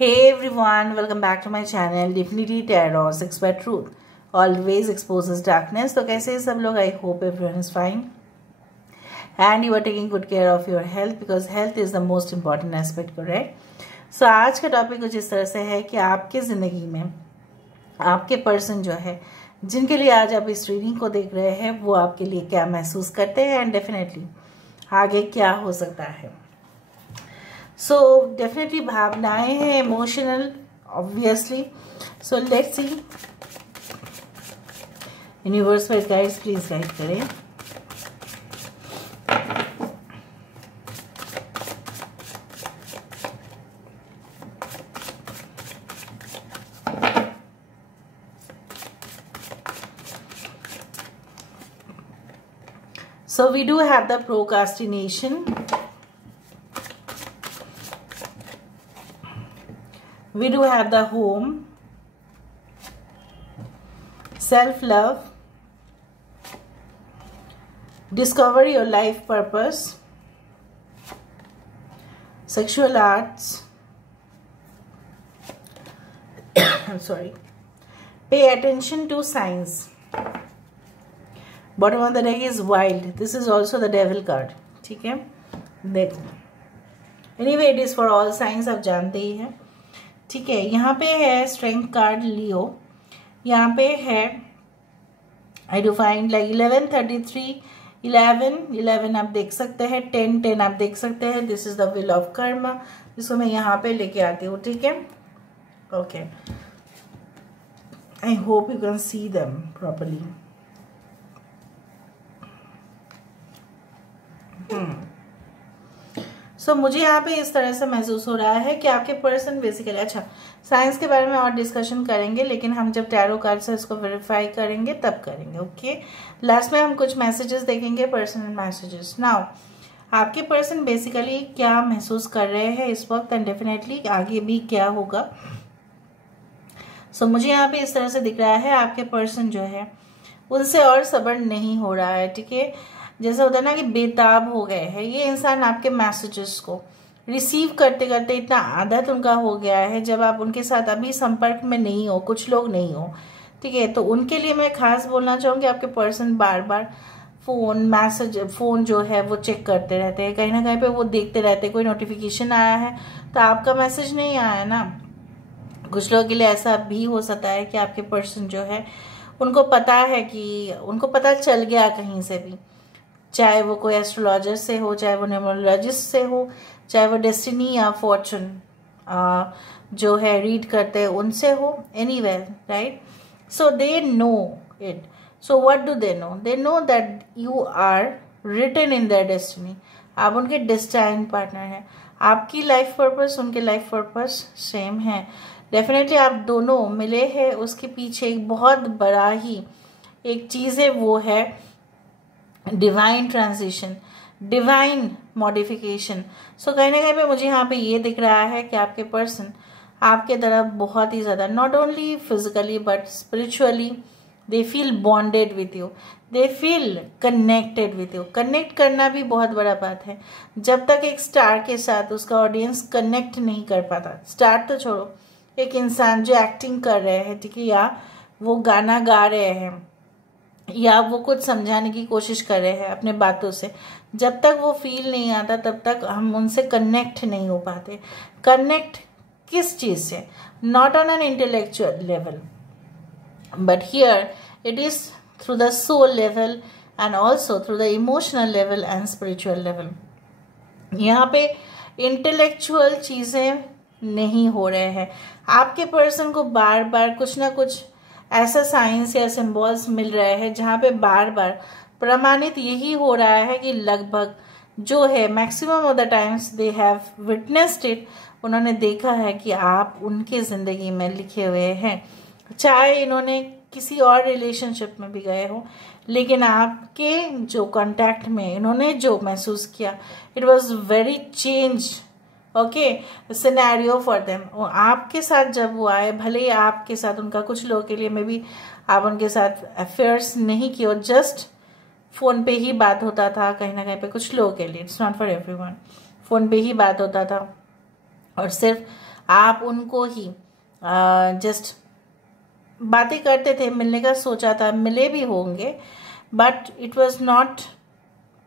Hey everyone, welcome back to my channel Divinity Tarot 6 by Truth. Always exposes darkness. तो कैसे हैं सब लोग? I hope everyone is fine and you are taking good care of your health because health is the most important aspect, correct? So आज का topic कुछ इस तरह से है कि आपके ज़िंदगी में आपके पर्सन जो है जिनके लिए आज आप इस रीडिंग को देख रहे हैं वो आपके लिए क्या महसूस करते हैं एंड डेफिनेटली आगे क्या हो सकता है. सो डेफिनेटली भावनाएं हैं, emotional obviously. So let's see universe wise guides please guide करें. So we do have the procrastination. We do have the home, self-love, discover your life purpose, sexual arts, sorry, pay attention to signs. Bottom of the deck is wild. This is also the devil card. ठीक है, देखो. Anyway, it is for all signs, आप जानते ही हैं. ठीक है, यहाँ पे है स्ट्रेंथ कार्ड लियो. यहाँ पे है आई डू फाइंड लाइक 11, 33, 11 आप देख सकते हैं, 10 आप देख सकते हैं. This is the wheel of karma जिसको मैं यहाँ पे लेके आती हूँ. ठीक है, okay. I hope you can see them properly. So मुझे यहाँ पे इस तरह से महसूस हो रहा है कि आपके पर्सन बेसिकली, अच्छा साइंस के बारे में और डिस्कशन करेंगे लेकिन हम जब टैरो कार्ड से इसको वेरीफाई करेंगे तब करेंगे. ओके, लास्ट में हम कुछ मैसेजेस देखेंगे, पर्सनल मैसेजेस. नाउ आपके पर्सन बेसिकली क्या महसूस कर रहे हैं इस वक्त एंड डेफिनेटली आगे भी क्या होगा. सो मुझे यहाँ पे इस तरह से दिख रहा है आपके पर्सन जो है उनसे और सब्र नहीं हो रहा है. ठीक है, जैसा होता है ना कि बेताब हो गए हैं ये इंसान आपके मैसेजेस को रिसीव करते करते. इतना आदत उनका हो गया है जब आप उनके साथ अभी संपर्क में नहीं हो, कुछ लोग नहीं हो. ठीक है, तो उनके लिए मैं खास बोलना चाहूँगी आपके पर्सन बार बार फोन जो है वो चेक करते रहते हैं. कहीं ना कहीं पे वो देखते रहते हैं कोई नोटिफिकेशन आया है तो आपका मैसेज नहीं आया है ना. कुछ लोगों के लिए ऐसा भी हो सकता है कि आपके पर्सन जो है उनको पता है कि उनको पता चल गया कहीं से भी, चाहे वो कोई एस्ट्रोलॉजर से हो, चाहे वो न्यूमरोलॉजिस्ट से हो, चाहे वो डेस्टिनी या फॉर्चून जो है रीड करते हैं उनसे हो, anywhere, right. So they know it. So what do they know? They know that you are written in their destiny. आप उनके डेस्टाइन पार्टनर हैं. आपकी लाइफ पर्पस उनके लाइफ पर्पस सेम है. डेफिनेटली आप दोनों मिले हैं, उसके पीछे एक बहुत बड़ा ही एक चीज़ है, वो है डिवाइन ट्रांजिशन, डिवाइन मॉडिफिकेशन. सो कहीं ना कहीं पे मुझे यहाँ पे ये दिख रहा है कि आपके पर्सन आपके तरफ बहुत ही ज़्यादा not only physically but spiritually they feel bonded with you, they feel connected with you. Connect करना भी बहुत बड़ा बात है. जब तक एक स्टार के साथ उसका ऑडियंस कनेक्ट नहीं कर पाता, स्टार तो छोड़ो, एक इंसान जो एक्टिंग कर रहे हैं, ठीक है, या वो गाना गा रहे हैं या वो कुछ समझाने की कोशिश कर रहे हैं अपने बातों से, जब तक वो फील नहीं आता तब तक हम उनसे कनेक्ट नहीं हो पाते. कनेक्ट किस चीज़ से? Not on an intellectual level but here it is through the soul level and also through the emotional level and spiritual level. यहाँ पे इंटेलेक्चुअल चीज़ें नहीं हो रहे हैं. आपके पर्सन को बार बार कुछ ना कुछ ऐसा साइंस या सिंबल्स मिल रहे हैं जहाँ पे बार बार प्रमाणित यही हो रहा है कि लगभग जो है maximum of the times they have witnessed it. उन्होंने देखा है कि आप उनके ज़िंदगी में लिखे हुए हैं, चाहे इन्होंने किसी और रिलेशनशिप में भी गए हो, लेकिन आपके जो कांटेक्ट में इन्होंने जो महसूस किया it was very change. Okay scenario for them. आपके साथ जब वो आए, भले ही आपके साथ उनका कुछ लोगों के लिए मे बी आप उनके साथ अफेयर्स नहीं किए, जस्ट फ़ोन पे ही बात होता था कहीं ना कहीं पे कुछ लोगों के लिए, it's not for everyone. Phone पे ही बात होता था और सिर्फ आप उनको ही जस्ट बातें करते थे, मिलने का सोचा था, मिले भी होंगे, but it was not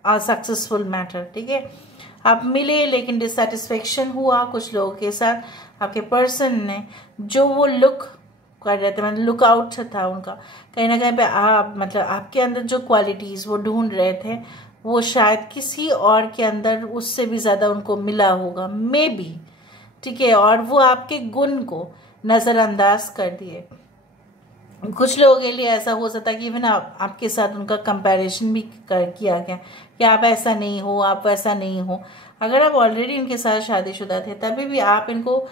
a successful matter, ठीक है। आप मिले लेकिन डिससेटिस्फेक्शन हुआ कुछ लोगों के साथ। आपके पर्सन ने जो वो लुक कर रहे थे, मतलब लुक आउट था उनका, कहीं ना कहीं पे आप मतलब आपके अंदर जो क्वालिटीज़ वो ढूंढ रहे थे वो शायद किसी और के अंदर उससे भी ज़्यादा उनको मिला होगा, मे बी, ठीक है। और वो आपके गुण को नज़रअंदाज कर दिए। कुछ लोगों के लिए ऐसा हो सकता है कि इवन आपके साथ उनका कंपैरिजन भी किया गया कि आप ऐसा नहीं हो, आप वैसा नहीं हो। अगर आप ऑलरेडी इनके साथ शादीशुदा थे तभी भी आप इनको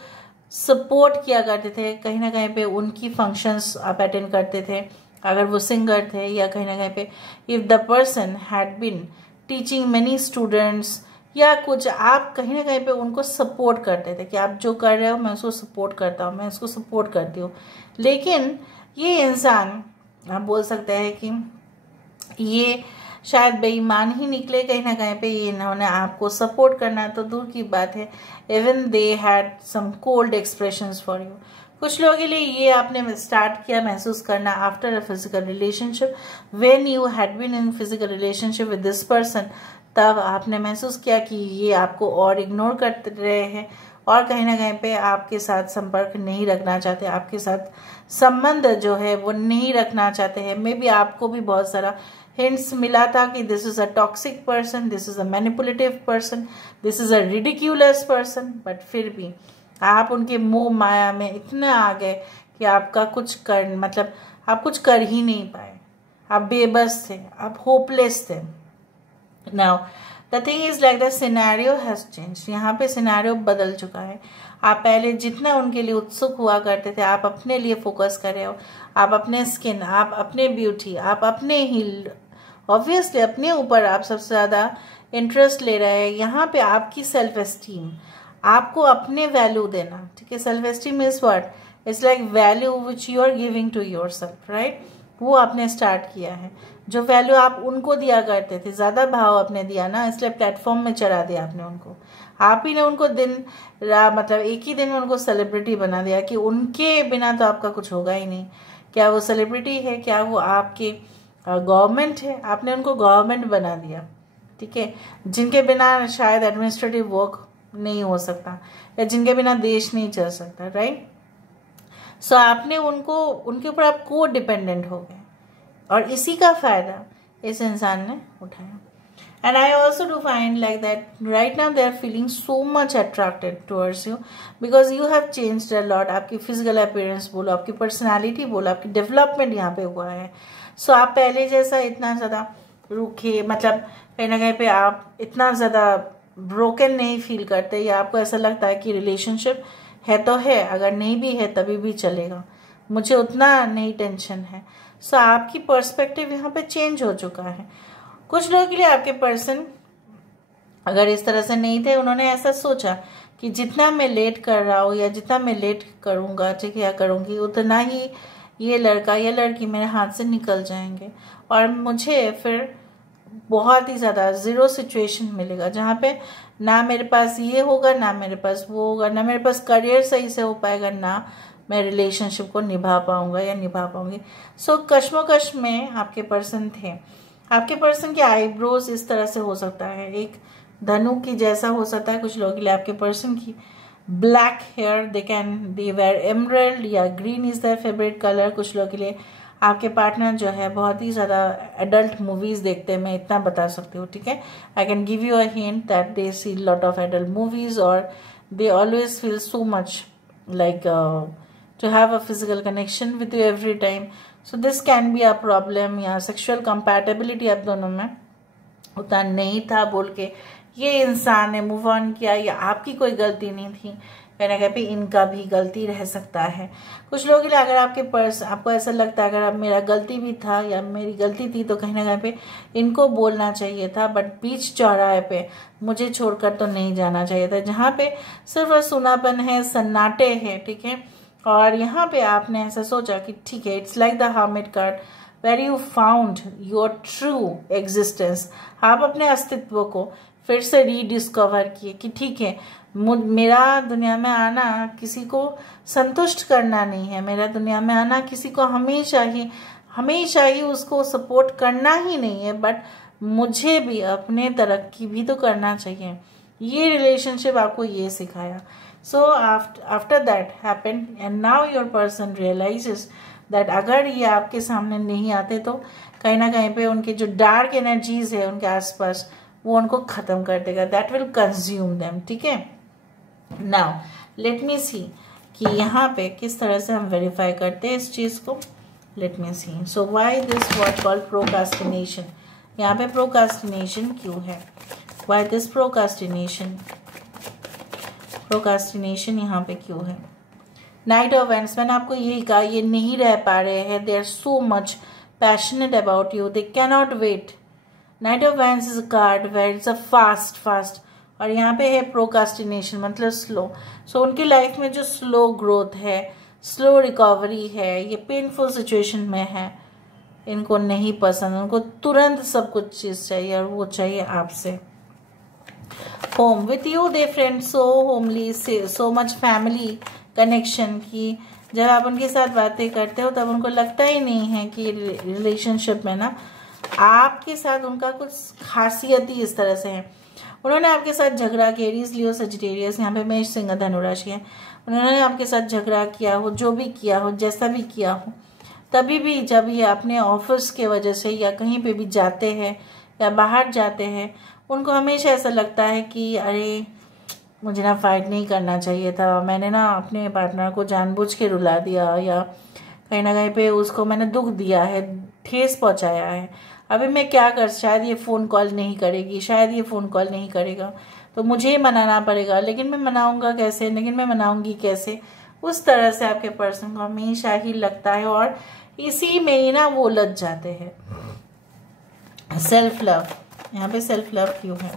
सपोर्ट किया करते थे, कहीं ना कहीं पे उनकी फंक्शंस आप अटेंड करते थे अगर वो सिंगर थे, या कहीं ना कहीं पे if the person had been teaching many students या कुछ, आप कहीं ना कहीं पे उनको सपोर्ट करते थे कि आप जो कर रहे हो मैं उसको सपोर्ट करता हूँ, मैं उसको सपोर्ट करती हूँ। लेकिन ये इंसान आप बोल सकते हैं कि ये शायद बेईमान ही निकले कहीं ना कहीं पे। ये इन्होंने आपको सपोर्ट करना तो दूर की बात है, even they had some cold expressions for you. कुछ लोगों के लिए ये आपने स्टार्ट किया महसूस करना after a physical relationship, when you had been in physical relationship with this person, तब आपने महसूस किया कि ये आपको और इग्नोर कर रहे हैं और कहीं ना कहीं पे आपके साथ संपर्क नहीं रखना चाहते, आपके साथ संबंध जो है वो नहीं रखना चाहते हैं। मे बी आपको भी बहुत सारा हिंट्स मिला था कि this is a toxic person, this is a manipulative person, this is a ridiculous person, but फिर भी आप उनके मोह माया में इतने आ गए कि आपका कुछ कर मतलब आप कुछ कर ही नहीं पाए, आप बेबस थे, आप होपलेस थे। Now the thing is like the scenario has change, यहाँ पे सिनेरियो बदल चुका है। आप पहले जितना उनके लिए उत्सुक हुआ करते थे, आप अपने लिए फोकस कर रहे हो, आप अपने स्किन, आप अपने ब्यूटी, आप अपने ही ऑब्वियसली अपने ऊपर आप सबसे ज़्यादा इंटरेस्ट ले रहे हैं। यहाँ पे आपकी सेल्फ एस्टीम, आपको अपने वैल्यू देना, ठीक है। Self esteem is what, it's like value which you are giving to yourself, right. वो आपने स्टार्ट किया है। जो वैल्यू आप उनको दिया करते थे, ज़्यादा भाव आपने दिया ना, इसलिए प्लेटफॉर्म में चढ़ा दिया आपने उनको। आप ही ने उनको मतलब एक ही दिन में उनको सेलिब्रिटी बना दिया कि उनके बिना तो आपका कुछ होगा ही नहीं। क्या वो सेलिब्रिटी है, क्या वो आपके गवर्नमेंट है? आपने उनको गवर्नमेंट बना दिया, ठीक है, जिनके बिना शायद एडमिनिस्ट्रेटिव वर्क नहीं हो सकता या जिनके बिना देश नहीं चल सकता, राइट। सो आपने उनको, उनके ऊपर आप को डिपेंडेंट हो गए और इसी का फायदा इस इंसान ने उठाया। And I also do find like that right now they are feeling so much attracted towards you because you have changed a lot. आपकी physical appearance बोलो, आपकी personality बोलो, आपकी development यहाँ पे हुआ है। So आप पहले जैसा इतना ज़्यादा रूखे, मतलब कहीं ना कहीं पे आप इतना ज़्यादा broken नहीं फील करते, या आपको ऐसा लगता है कि relationship है तो है, अगर नहीं भी है तभी भी चलेगा, मुझे उतना नहीं टेंशन है। So आपकी पर्सपेक्टिव यहाँ पे चेंज हो चुका है। कुछ लोगों के लिए आपके पर्सन अगर इस तरह से नहीं थे, उन्होंने ऐसा सोचा कि जितना मैं लेट कर रहा हूँ या जितना मैं लेट करूँगा, ठीक है, या करूँगी, उतना ही ये लड़का या लड़की मेरे हाथ से निकल जाएंगे और मुझे फिर बहुत ही ज़्यादा ज़ीरो सिचुएशन मिलेगा जहाँ पे ना मेरे पास ये होगा, ना मेरे पास वो होगा, ना मेरे पास करियर सही से हो पाएगा, ना मैं रिलेशनशिप को निभा पाऊँगा या निभा पाऊँगी। सो कश्मकश में आपके पर्सन थे। आपके पर्सन के आईब्रोज इस तरह से हो सकता है, एक धनु की जैसा हो सकता है कुछ लोगों के लिए। आपके पर्सन की black hair, they wear emerald या green is their favourite colour. कुछ लोगों के लिए आपके पार्टनर जो है बहुत ही ज़्यादा एडल्ट मूवीज़ देखते हैं, मैं इतना बता सकती हूँ, ठीक है। I can give you a hint that they see lot of adult movies और they always feel so much like to have a physical connection with you every time. So this can be a problem, या sexual compatibility आप दोनों में उतना नहीं था बोल के ये इंसान ने मूव ऑन किया, या आपकी कोई गलती नहीं थी, कहना कहीं पे इनका भी गलती रह सकता है। कुछ लोगों के लिए अगर आपको ऐसा लगता है अगर अब मेरा गलती भी था या मेरी गलती थी तो कहीं ना कहीं पे इनको बोलना चाहिए था, बट बीच चौराहे पे मुझे छोड़कर तो नहीं जाना चाहिए था, जहाँ पे सिर्फ सुनापन है, सन्नाटे है, ठीक है। और यहाँ पे आपने ऐसा सोचा कि ठीक है, it's like the hermit card where you found your true existence. आप अपने अस्तित्व को फिर से रीडिस्कवर किए कि ठीक है, मेरा दुनिया में आना किसी को संतुष्ट करना नहीं है, मेरा दुनिया में आना किसी को हमेशा ही उसको सपोर्ट करना ही नहीं है, बट मुझे भी अपने तरक्की भी तो करना चाहिए। ये रिलेशनशिप आपको ये सिखाया। So after that happened and now your person realizes that अगर ये आपके सामने नहीं आते तो कहीं ना कहीं पे उनके जो डार्क एनर्जीज है उनके आसपास वो उनको खत्म कर देगा, दैट विल कंज्यूम देम। ठीक है, नाउ लेट मी सी कि यहाँ पे किस तरह से हम वेरीफाई करते हैं इस चीज़ को। Let me see, so why this word called procrastination, यहाँ पे प्रोकास्टिनेशन क्यों है, व्हाई दिस प्रोकास्टिनेशन यहाँ पे क्यों है। नाइट ऑफ वेंस, मैंने आपको यही कहा, ये नहीं रह पा रहे हैं, they are so much passionate about you, they cannot wait. Knight of wands is a card where it's a fast और यहाँ पे है प्रोकास्टिनेशन मतलब स्लो। सो उनकी लाइफ में जो स्लो ग्रोथ है, स्लो रिकवरी है, ये पेनफुल सिचुएशन में है, इनको नहीं पसंद, उनको तुरंत सब कुछ चीज़ चाहिए और वो चाहिए आपसे। Home with you they friend so homely, so much family connection की जब आप उनके साथ बातें करते हो तब उनको लगता ही नहीं है कि रिलेशनशिप में ना आपके साथ उनका कुछ खासियत ही इस तरह से है। उन्होंने आपके साथ झगड़ा किया, एरीज लियो सजिटेरियस, यहाँ पे मेष सिंह धनु राशि है, उन्होंने आपके साथ झगड़ा किया हो, जो भी किया हो, जैसा भी किया हो, तभी भी जब ये अपने ऑफिस के वजह से या कहीं पे भी जाते हैं या बाहर जाते हैं, उनको हमेशा ऐसा लगता है कि अरे मुझे ना फाइट नहीं करना चाहिए था, मैंने ना अपने पार्टनर को जानबूझ के रुला दिया या कहीं ना कहीं पे उसको मैंने दुख दिया है, ठेस पहुंचाया है, अभी मैं क्या कर, शायद ये फ़ोन कॉल नहीं करेगी, शायद ये फ़ोन कॉल नहीं करेगा तो मुझे मनाना पड़ेगा, लेकिन मैं मनाऊंगा कैसे, लेकिन मैं मनाऊंगी कैसे, उस तरह से आपके पर्सन को हमेशा ही लगता है और इसी में ही ना वो उलझ जाते हैं। सेल्फ लव, यहाँ पे सेल्फ लव क्यों है,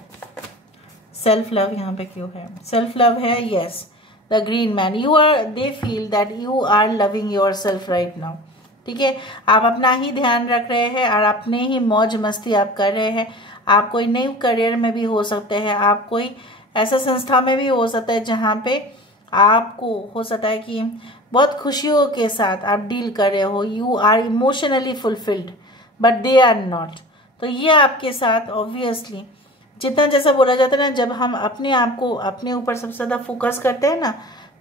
सेल्फ लव यहाँ पे क्यों है, सेल्फ लव है, yes the green man, you are, they feel that you are loving yourself right now. ठीक है, आप अपना ही ध्यान रख रहे हैं और अपने ही मौज मस्ती आप कर रहे हैं। आप कोई नई करियर में भी हो सकते हैं, आप कोई ऐसा संस्था में भी हो सकता है जहाँ पे आपको हो सकता है कि बहुत खुशियों के साथ आप डील कर रहे हो, you are emotionally fulfilled but they are not. तो ये आपके साथ ऑब्वियसली जितना, जैसा बोला जाता है ना, जब हम अपने आप को अपने ऊपर सबसे ज़्यादा फोकस करते हैं ना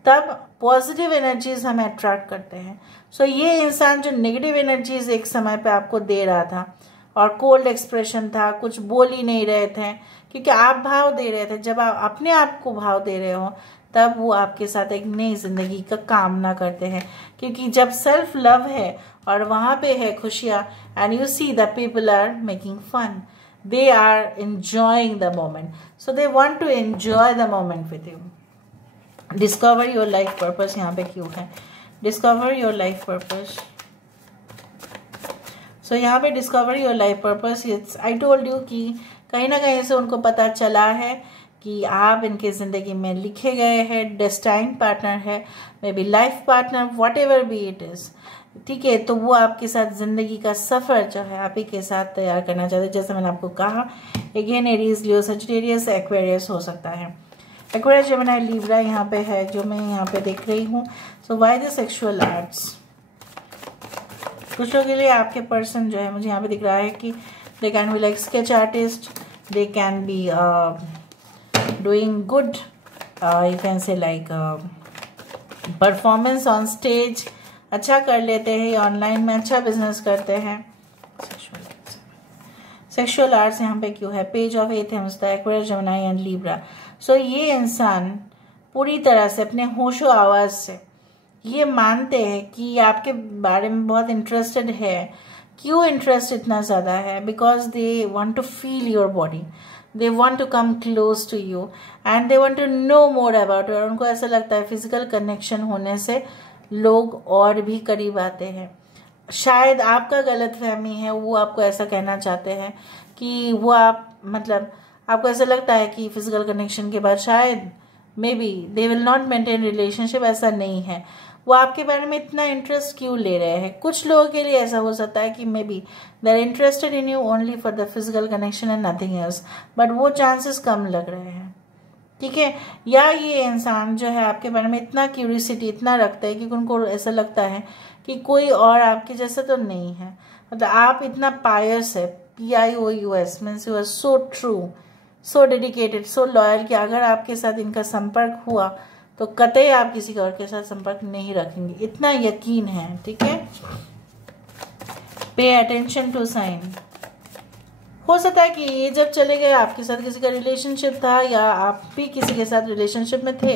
तब पॉजिटिव एनर्जीज हमें अट्रैक्ट करते हैं। सो ये इंसान जो नेगेटिव एनर्जीज एक समय पे आपको दे रहा था और कोल्ड एक्सप्रेशन था, कुछ बोल ही नहीं रहे थे क्योंकि आप भाव दे रहे थे, जब आप अपने आप को भाव दे रहे हो तब वो आपके साथ एक नई जिंदगी का कामना करते हैं, क्योंकि जब सेल्फ लव है और वहाँ पे है खुशियाँ and you see the people are making fun, they are enjoying the moment, so they want to enjoy the moment with you. Discover your life purpose यहाँ पे क्यों है, discover your life purpose, so यहाँ पे discover your life purpose, it's I told you कि कहीं ना कहीं से उनको पता चला है कि आप इनके ज़िंदगी में लिखे गए हैं, डेस्टाइन पार्टनर है, may be life partner, what ever be it is. ठीक है, तो वो आपके साथ ज़िंदगी का सफ़र जो है आप ही के साथ तैयार करना चाहते हैं। जैसे मैंने आपको कहा, again Aries Leo Sagittarius Aquarius हो सकता है, एक्वेरियस जेमिनी लिब्रा यहाँ पे है जो मैं यहाँ पे देख रही हूँ। So why the sexual arts, कुछ लोगों के लिए आपके पर्सन जो है मुझे यहाँ पे दिख रहा है कि they can be like sketch artist, they can be doing good, you can say like performance on stage अच्छा कर लेते हैं, ऑनलाइन में अच्छा बिजनेस करते हैं। सेक्सुअल आर्ट्स यहाँ पे क्यों है, page of athames, the Aquarius Gemini and Libra. So ये इंसान पूरी तरह से अपने होशो आवाज़ से ये मानते हैं कि आपके बारे में बहुत इंटरेस्टेड है। क्यों इंटरेस्ट इतना ज़्यादा है, because they want to feel your body, they want to come close to you and they want to know more about you. और उनको ऐसा लगता है फिजिकल कनेक्शन होने से लोग और भी करीब आते हैं। शायद आपका गलत फहमी है, वो आपको ऐसा कहना चाहते हैं कि वो आप मतलब आपको ऐसा लगता है कि फिजिकल कनेक्शन के बाद शायद may be they will not maintain relationship, ऐसा नहीं है। वो आपके बारे में इतना इंटरेस्ट क्यों ले रहे हैं। कुछ लोगों के लिए ऐसा हो सकता है कि maybe they are interested in you only for the physical connection and nothing else, but वो चांसेस कम लग रहे हैं, ठीक है। या ये इंसान जो है आपके बारे में इतना क्यूरियोसिटी इतना रखता है कि उनको ऐसा लगता है कि कोई और आपके जैसा तो नहीं है, मतलब आप इतना पायस है, PIOUS means you are so true, so dedicated, so loyal कि अगर आपके साथ इनका संपर्क हुआ तो कतई आप किसी और के साथ संपर्क नहीं रखेंगे, इतना यकीन है, ठीक है। Pay attention to sign. हो सकता है कि ये जब चले गए आपके साथ किसी का रिलेशनशिप था या आप भी किसी के साथ रिलेशनशिप में थे,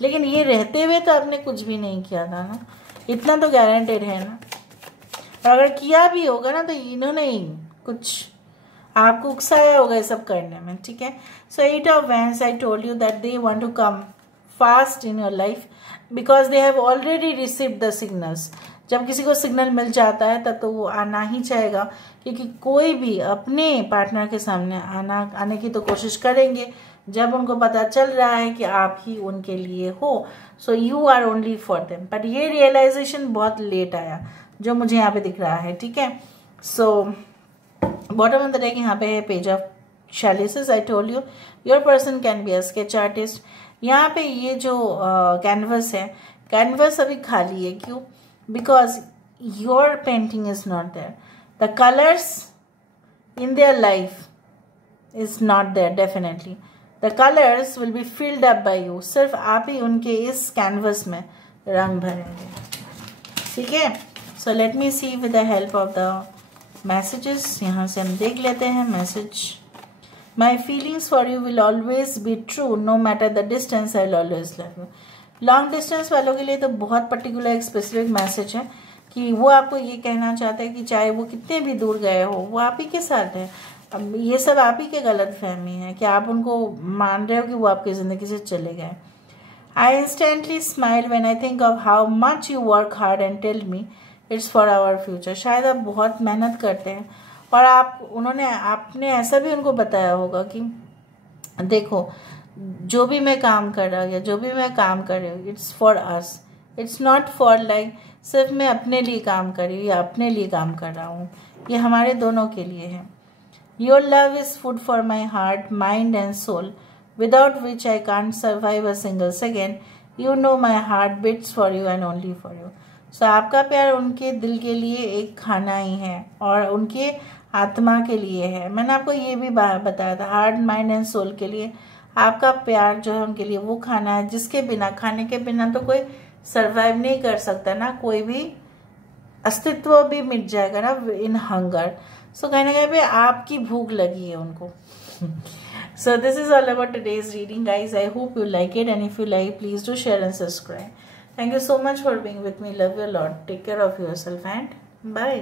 लेकिन ये रहते हुए तो आपने कुछ भी नहीं किया था ना, इतना तो गारंटेड है ना। और अगर किया भी होगा ना तो इन्होंने ही कुछ आपको उकसाया होगा ये सब करने में, ठीक है। So 8 of Wands, I told you that they want to come fast in your life because they have already received the signals. जब किसी को सिग्नल मिल जाता है तब तो वो आना ही चाहेगा, क्योंकि कोई भी अपने पार्टनर के सामने आने की तो कोशिश करेंगे जब उनको पता चल रहा है कि आप ही उनके लिए हो, so you are only for them. But ये रियलाइजेशन बहुत लेट आया जो मुझे यहाँ पे दिख रहा है, ठीक है। So bottom of the deck यहाँ पे है page of chalices. I told you your person can be a sketch artist. यहाँ पे ये जो कैनवस है, कैनवस अभी खाली है, क्यों? Because your painting is not there, the colours in their life is not there, definitely the colours will be filled up by you. सिर्फ आप ही उनके इस कैनवस में रंग भरेंगे, ठीक है। So let me see with the help of the messages. यहाँ से हम देख लेते हैं message. My feelings for you will always be true no matter the distance, I will always love you. Long distance वालों के लिए तो बहुत पर्टिकुलर एक स्पेसिफिक मैसेज है कि वो आपको ये कहना चाहते हैं कि चाहे वो कितने भी दूर गए हो वो आप ही के साथ है। अब ये सब आप ही के गलत फहमी है कि आप उनको मान रहे हो कि वो आपकी ज़िंदगी से चले गए। I instantly smile when I think of how much you work hard and tell me it's for our future. शायद आप बहुत मेहनत करते हैं और आपने ऐसा भी उनको बताया होगा कि देखो जो भी मैं काम कर रहा हूँ या जो भी मैं काम कर रही हूँ it's for us, it's not for like सिर्फ मैं अपने लिए काम कर रही हूँ या अपने लिए काम कर रहा हूँ, ये हमारे दोनों के लिए है। Your love is food for my heart mind and soul without which I can't survive a single second. You know my heart beats for you and only for you. So आपका प्यार उनके दिल के लिए एक खाना ही है और उनके आत्मा के लिए है। मैंने आपको ये भी बताया था, हार्ट माइंड एंड सोल के लिए आपका प्यार जो है उनके लिए वो खाना है जिसके बिना, खाने के बिना तो कोई सरवाइव नहीं कर सकता ना, कोई भी अस्तित्व भी मिट जाएगा ना इन हंगर। सो कहने का भी आपकी भूख लगी है उनको। So this is all about today's reading, guys. I hope you like it, and if you like, please do share and subscribe. Thank you so much for being with me. Love you a lot. Take care of yourself and bye.